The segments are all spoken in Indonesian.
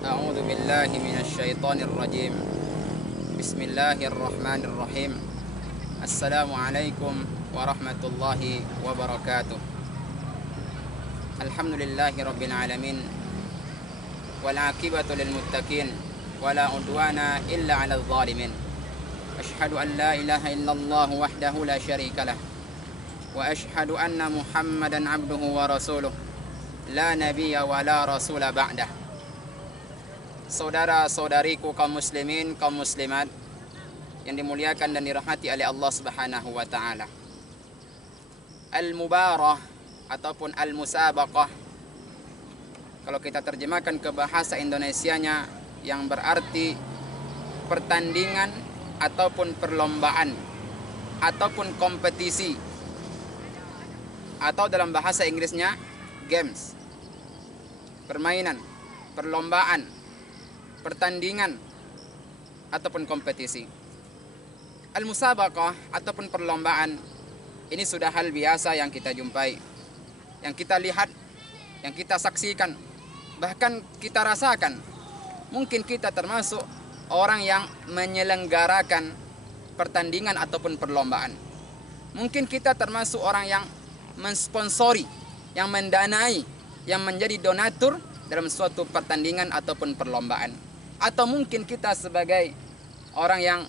A'udzu billahi minasyaitonir rajim. Bismillahirrahmanirrahim. Assalamualaikum warahmatullahi wabarakatuh. Alhamdulillahi rabbil alamin. Wal 'aqibatu lil muttaqin wala udwana illa 'alal zalimin. Asyhadu an la ilaha illallah wahdahu la syarikalah wa asyhadu anna Muhammadan 'abduhu wa rasuluh. La nabiyya wa la rasula ba'dah. Saudara-saudariku kaum muslimin, kaum muslimat yang dimuliakan dan dirahmati oleh Allah Subhanahu wa taala. Al-mubarah ataupun al-musabaqah, kalau kita terjemahkan ke bahasa Indonesianya, yang berarti pertandingan ataupun perlombaan ataupun kompetisi, atau dalam bahasa Inggrisnya games, permainan, perlombaan, pertandingan ataupun kompetisi. Al-musabaqah ataupun perlombaan ini sudah hal biasa yang kita jumpai, yang kita lihat, yang kita saksikan, bahkan kita rasakan. Mungkin kita termasuk orang yang menyelenggarakan pertandingan ataupun perlombaan. Mungkin kita termasuk orang yang mensponsori, yang mendanai, yang menjadi donatur dalam suatu pertandingan ataupun perlombaan. Atau mungkin kita sebagai orang yang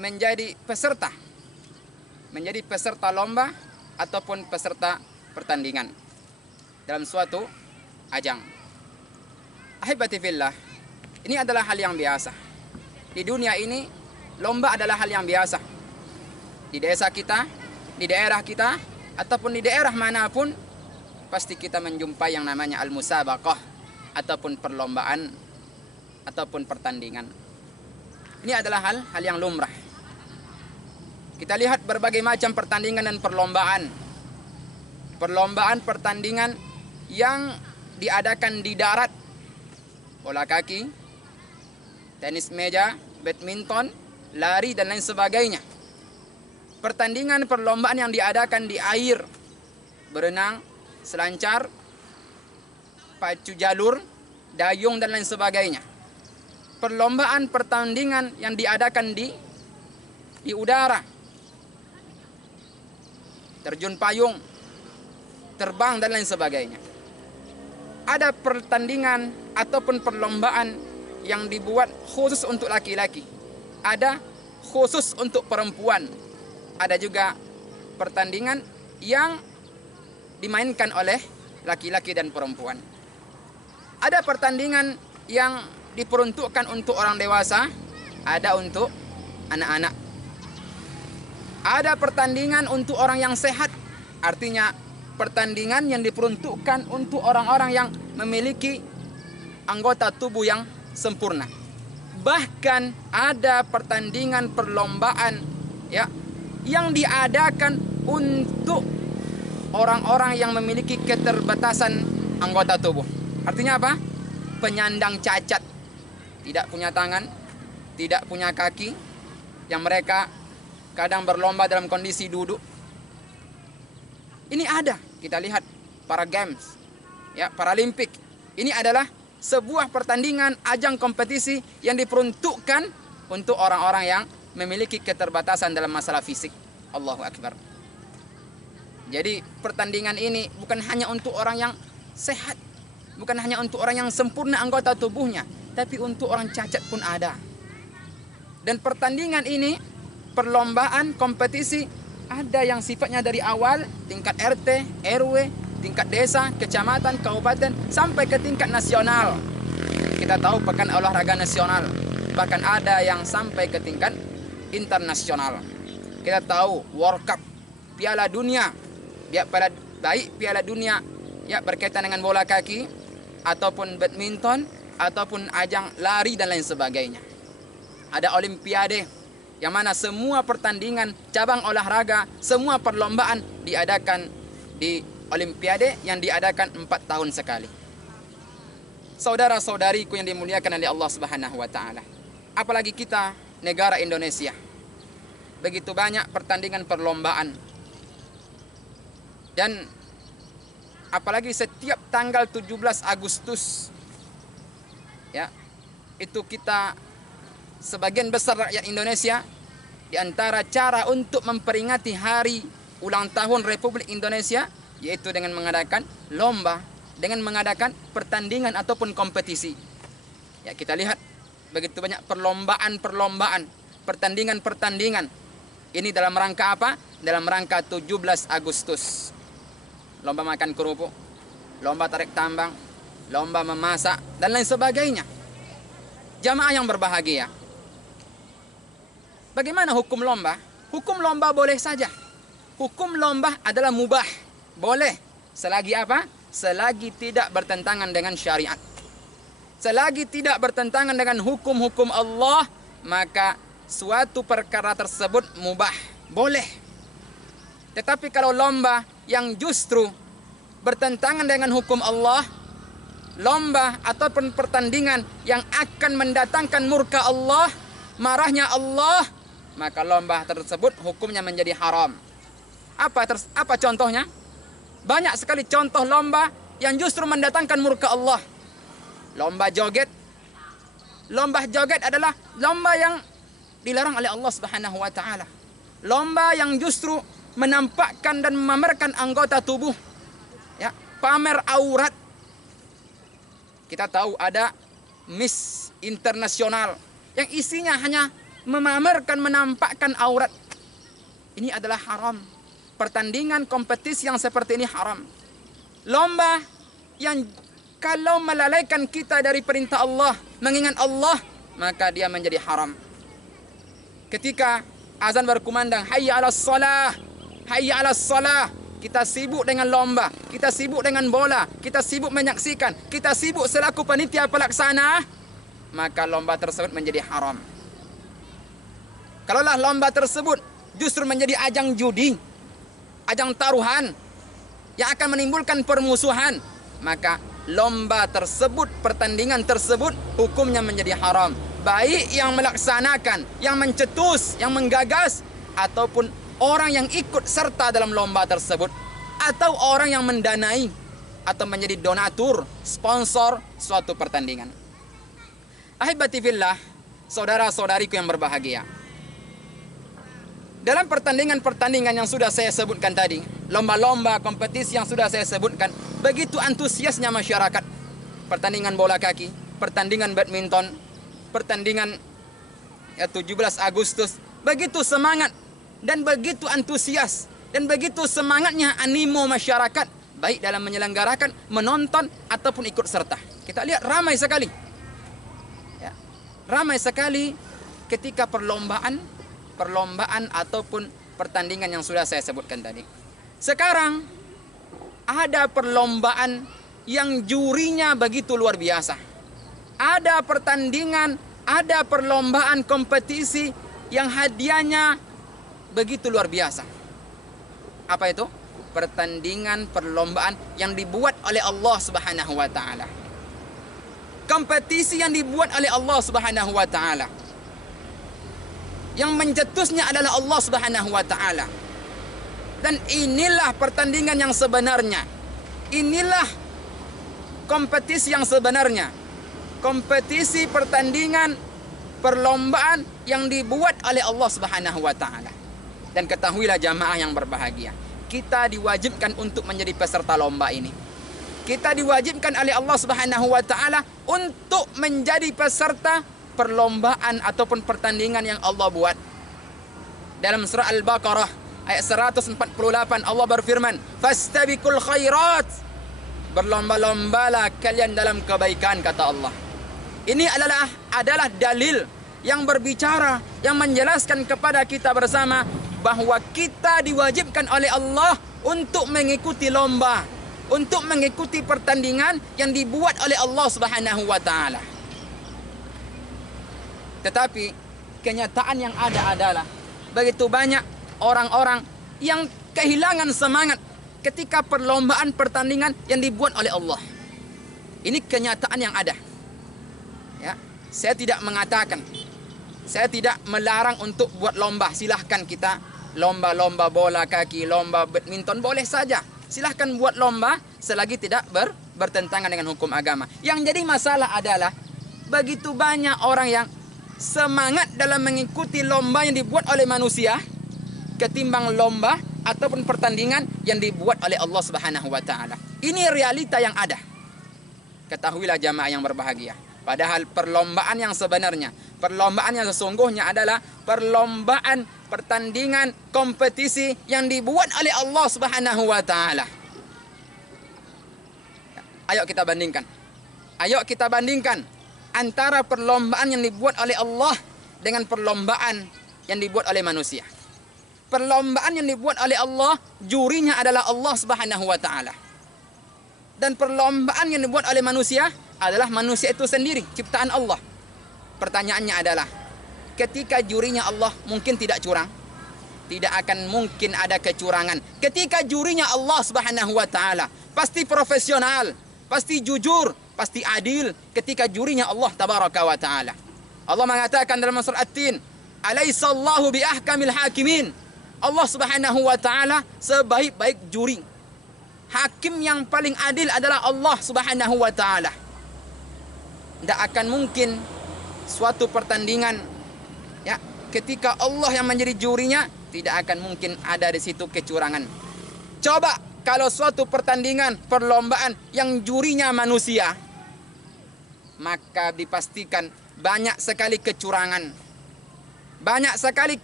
menjadi peserta lomba ataupun peserta pertandingan dalam suatu ajang. Ahibati fillah, ini adalah hal yang biasa. Di dunia ini, lomba adalah hal yang biasa. Di desa kita, di daerah kita, ataupun di daerah manapun, pasti kita menjumpai yang namanya al-musabaqah ataupun perlombaan ataupun pertandingan. Ini adalah hal yang lumrah. Kita lihat berbagai macam pertandingan dan perlombaan. Perlombaan pertandingan yang diadakan di darat, bola kaki, tenis meja, badminton, lari dan lain sebagainya. Pertandingan perlombaan yang diadakan di air, berenang, selancar, pacu jalur, dayung dan lain sebagainya. Perlombaan pertandingan yang diadakan di udara, terjun payung, terbang dan lain sebagainya. Ada pertandingan ataupun perlombaan yang dibuat khusus untuk laki-laki, ada khusus untuk perempuan. Ada juga pertandingan yang dimainkan oleh laki-laki dan perempuan. Ada pertandingan yang diperuntukkan untuk orang dewasa, ada untuk anak-anak. Ada pertandingan untuk orang yang sehat, artinya pertandingan yang diperuntukkan untuk orang-orang yang memiliki anggota tubuh yang sempurna. Bahkan ada pertandingan perlombaan yang diadakan untuk orang-orang yang memiliki keterbatasan anggota tubuh. Artinya apa? Penyandang cacat, tidak punya tangan, tidak punya kaki, yang mereka kadang berlomba dalam kondisi duduk. Ini ada, kita lihat para games, Paralimpik. Ini adalah sebuah pertandingan ajang kompetisi yang diperuntukkan untuk orang-orang yang memiliki keterbatasan dalam masalah fisik. Allahu Akbar. Jadi pertandingan ini bukan hanya untuk orang yang sehat, bukan hanya untuk orang yang sempurna anggota tubuhnya, tapi untuk orang cacat pun ada. Dan pertandingan ini, perlombaan, kompetisi, ada yang sifatnya dari awal, tingkat RT, RW, tingkat desa, kecamatan, kabupaten, sampai ke tingkat nasional. Kita tahu pekan olahraga nasional, bahkan ada yang sampai ke tingkat internasional. Kita tahu World Cup, Piala Dunia, baik Piala Dunia berkaitan dengan bola kaki, ataupun badminton, ataupun ajang lari dan lain sebagainya. Ada Olimpiade, yang mana semua pertandingan, cabang olahraga, semua perlombaan diadakan di Olimpiade yang diadakan 4 tahun sekali. Saudara-saudariku yang dimuliakan oleh Allah Subhanahu wa taala. Apalagi kita negara Indonesia. Begitu banyak pertandingan perlombaan. Dan apalagi setiap tanggal 17 Agustus, ya, itu kita sebagian besar rakyat Indonesia, di antara cara untuk memperingati hari ulang tahun Republik Indonesia yaitu dengan mengadakan lomba, dengan mengadakan pertandingan ataupun kompetisi. Ya, kita lihat begitu banyak perlombaan-perlombaan, pertandingan-pertandingan. Ini dalam rangka apa? Dalam rangka 17 Agustus. Lomba makan kerupuk, lomba tarik tambang, lomba memasak, dan lain sebagainya. Jamaah yang berbahagia. Bagaimana hukum lomba? Hukum lomba boleh saja. Hukum lomba adalah mubah. Boleh. Selagi apa? Selagi tidak bertentangan dengan syariat. Selagi tidak bertentangan dengan hukum-hukum Allah, maka suatu perkara tersebut mubah. Boleh. Tetapi kalau lomba yang justru bertentangan dengan hukum Allah, lomba ataupun pertandingan yang akan mendatangkan murka Allah, marahnya Allah, maka lomba tersebut hukumnya menjadi haram. Apa contohnya? Banyak sekali contoh lomba yang justru mendatangkan murka Allah. Lomba joget. Lomba joget adalah lomba yang dilarang oleh Allah Subhanahu wa taala. Lomba yang justru menampakkan dan memamerkan anggota tubuh. Ya, pamer aurat. Kita tahu ada Miss Internasional yang isinya hanya memamerkan, menampakkan aurat. Ini adalah haram. Pertandingan kompetisi yang seperti ini haram. Lomba yang kalau melalaikan kita dari perintah Allah, mengingat Allah, maka dia menjadi haram. Ketika azan berkumandang, hayya 'alas shalah, hayya 'alas shalah, kita sibuk dengan lomba, kita sibuk dengan bola, kita sibuk menyaksikan, kita sibuk selaku panitia pelaksana, maka lomba tersebut menjadi haram. Kalaulah lomba tersebut justru menjadi ajang judi, ajang taruhan yang akan menimbulkan permusuhan, maka lomba tersebut, pertandingan tersebut hukumnya menjadi haram. Baik yang melaksanakan, yang mencetus, yang menggagas, ataupun orang yang ikut serta dalam lomba tersebut, atau orang yang mendanai atau menjadi donatur, sponsor suatu pertandingan. Ahibati fillah, saudara-saudariku yang berbahagia. Dalam pertandingan-pertandingan yang sudah saya sebutkan tadi, lomba-lomba, kompetisi yang sudah saya sebutkan, begitu antusiasnya masyarakat. Pertandingan bola kaki, pertandingan badminton, pertandingan 17 Agustus, begitu semangat dan begitu antusias dan begitu semangatnya animo masyarakat, baik dalam menyelenggarakan, menonton ataupun ikut serta. Kita lihat ramai sekali. Ya, ramai sekali ketika perlombaan ataupun pertandingan yang sudah saya sebutkan tadi. Sekarang ada perlombaan yang jurinya begitu luar biasa. Ada pertandingan, ada perlombaan kompetisi yang hadiahnya begitu luar biasa. Apa itu? Pertandingan, perlombaan yang dibuat oleh Allah Subhanahu wa taala. Kompetisi yang dibuat oleh Allah Subhanahu wa taala. Yang mencetusnya adalah Allah Subhanahu wa taala. Dan inilah pertandingan yang sebenarnya. Inilah kompetisi yang sebenarnya. Kompetisi, pertandingan, perlombaan yang dibuat oleh Allah Subhanahu wa taala. Dan ketahuilah jamaah yang berbahagia, kita diwajibkan untuk menjadi peserta lomba ini. Kita diwajibkan oleh Allah Subhanahu wa taala untuk menjadi peserta perlombaan ataupun pertandingan yang Allah buat. Dalam surah Al-Baqarah ayat 148 Allah berfirman, "Fastabiqul khairat." Berlomba-lombalah kalian dalam kebaikan, kata Allah. Ini adalah dalil yang berbicara, yang menjelaskan kepada kita bersama bahwa kita diwajibkan oleh Allah untuk mengikuti lomba, untuk mengikuti pertandingan yang dibuat oleh Allah Subhanahu wa taala. Tetapi kenyataan yang ada adalah begitu banyak orang-orang yang kehilangan semangat ketika perlombaan pertandingan yang dibuat oleh Allah. Ini kenyataan yang ada. Ya, saya tidak mengatakan, saya tidak melarang untuk buat lomba. Silahkan kita lomba-lomba bola kaki, lomba badminton boleh saja. Silahkan buat lomba selagi tidak bertentangan dengan hukum agama. Yang jadi masalah adalah begitu banyak orang yang semangat dalam mengikuti lomba yang dibuat oleh manusia ketimbang lomba ataupun pertandingan yang dibuat oleh Allah Subhanahu wa taala. Ini realita yang ada. Ketahuilah jamaah yang berbahagia. Padahal perlombaan yang sebenarnya, perlombaan yang sesungguhnya adalah perlombaan, pertandingan, kompetisi yang dibuat oleh Allah Subhanahu wa taala. Ayo kita bandingkan. Ayo kita bandingkan antara perlombaan yang dibuat oleh Allah dengan perlombaan yang dibuat oleh manusia. Perlombaan yang dibuat oleh Allah, jurinya adalah Allah Subhanahu wa taala. Dan perlombaan yang dibuat oleh manusia adalah manusia itu sendiri, ciptaan Allah. Pertanyaannya adalah, ketika jurinya Allah mungkin tidak curang, tidak akan mungkin ada kecurangan. Ketika jurinya Allah Subhanahu wa taala, pasti profesional, pasti jujur, pasti adil ketika jurinya Allah tabaraka wa taala. Allah mengatakan dalam surah At-Tin, "Alaisallahu biahkamil hakimin." Allah Subhanahu wa taala sebaik-baik juri. Hakim yang paling adil adalah Allah Subhanahu wa taala. Tidak akan mungkin suatu pertandingan ya, ketika Allah yang menjadi jurinya, tidak akan mungkin ada di situ kecurangan. Coba kalau suatu pertandingan, perlombaan yang jurinya manusia, maka dipastikan banyak sekali kecurangan, banyak sekali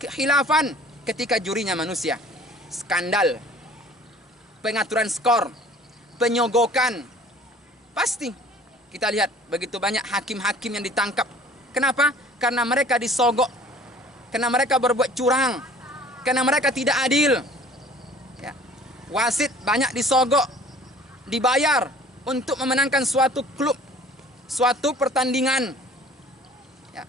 kekhilafan ketika jurinya manusia. Skandal, pengaturan skor, penyogokan. Pasti kita lihat begitu banyak hakim-hakim yang ditangkap. Kenapa? Karena mereka disogok, karena mereka berbuat curang, karena mereka tidak adil. Ya. Wasit banyak disogok, dibayar untuk memenangkan suatu klub, suatu pertandingan. Ya.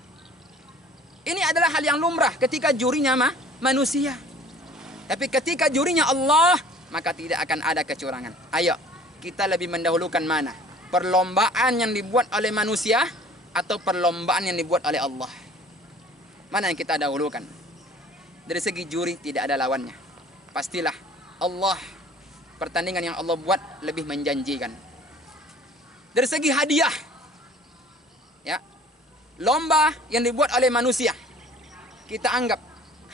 Ini adalah hal yang lumrah ketika jurinya manusia. Tapi ketika jurinya Allah, maka tidak akan ada kecurangan. Ayo, kita lebih mendahulukan mana? Perlombaan yang dibuat oleh manusia atau perlombaan yang dibuat oleh Allah? Mana yang kita dahulukan? Dari segi juri tidak ada lawannya. Pastilah Allah, pertandingan yang Allah buat lebih menjanjikan. Dari segi hadiah, ya, lomba yang dibuat oleh manusia, kita anggap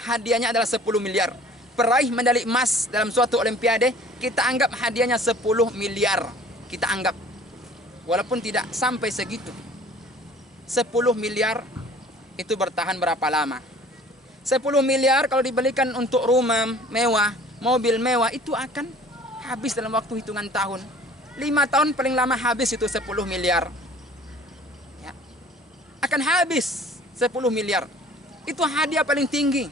hadiahnya adalah 10 miliar. Peraih medali emas dalam suatu olimpiade, kita anggap hadiahnya 10 miliar. Kita anggap, walaupun tidak sampai segitu. 10 miliar itu bertahan berapa lama? 10 miliar kalau dibelikan untuk rumah mewah, mobil mewah, itu akan habis dalam waktu hitungan tahun. 5 tahun paling lama habis itu 10 miliar. Ya. Akan habis 10 miliar. Itu hadiah paling tinggi.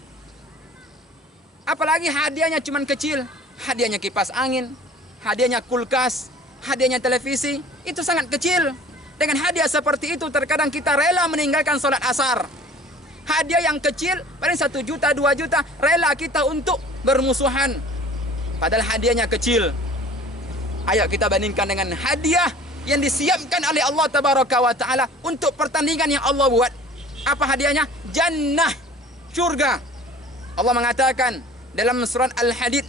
Apalagi hadiahnya cuman kecil. Hadiahnya kipas angin, hadiahnya kulkas, hadiahnya televisi, itu sangat kecil. Dengan hadiah seperti itu terkadang kita rela meninggalkan sholat asar. Hadiah yang kecil, paling 1 juta, 2 juta, rela kita untuk bermusuhan. Padahal hadiahnya kecil. Ayo kita bandingkan dengan hadiah yang disiapkan oleh Allah Tabaraka wa Ta'ala untuk pertandingan yang Allah buat. Apa hadiahnya? Jannah, surga. Allah mengatakan dalam surat Al-Hadid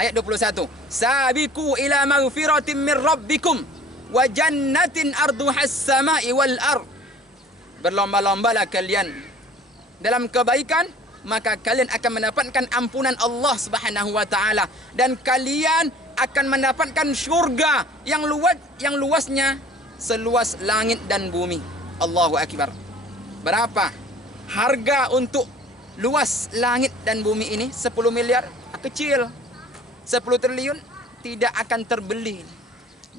ayat 21, "Sabiqu ila maghfiratin min rabbikum wa jannatin arduhas sama'i wal ard." Berlomba-lombalah kalian dalam kebaikan, maka kalian akan mendapatkan ampunan Allah Subhanahu wa taala, dan kalian akan mendapatkan surga yang luasnya seluas langit dan bumi. Allahu akbar. Berapa harga untuk luas langit dan bumi ini? 10 miliar, kecil. 10 triliun tidak akan terbeli.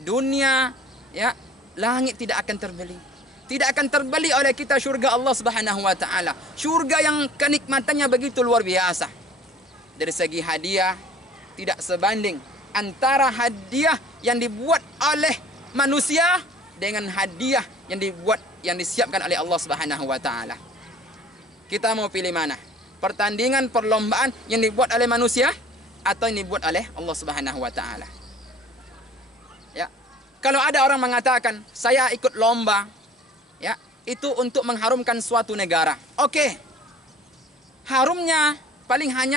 Dunia, ya, langit tidak akan terbeli. Tidak akan terbeli oleh kita surga Allah Subhanahu wa taala. Surga yang kenikmatannya begitu luar biasa. Dari segi hadiah tidak sebanding antara hadiah yang dibuat oleh manusia dengan hadiah yang disiapkan oleh Allah Subhanahu wa taala. Kita mau pilih mana? Pertandingan, perlombaan yang dibuat oleh manusia atau yang dibuat oleh Allah Subhanahu wa taala? Ya. Kalau ada orang mengatakan, "Saya ikut lomba," ya, itu untuk mengharumkan suatu negara. Oke. Harumnya paling hanya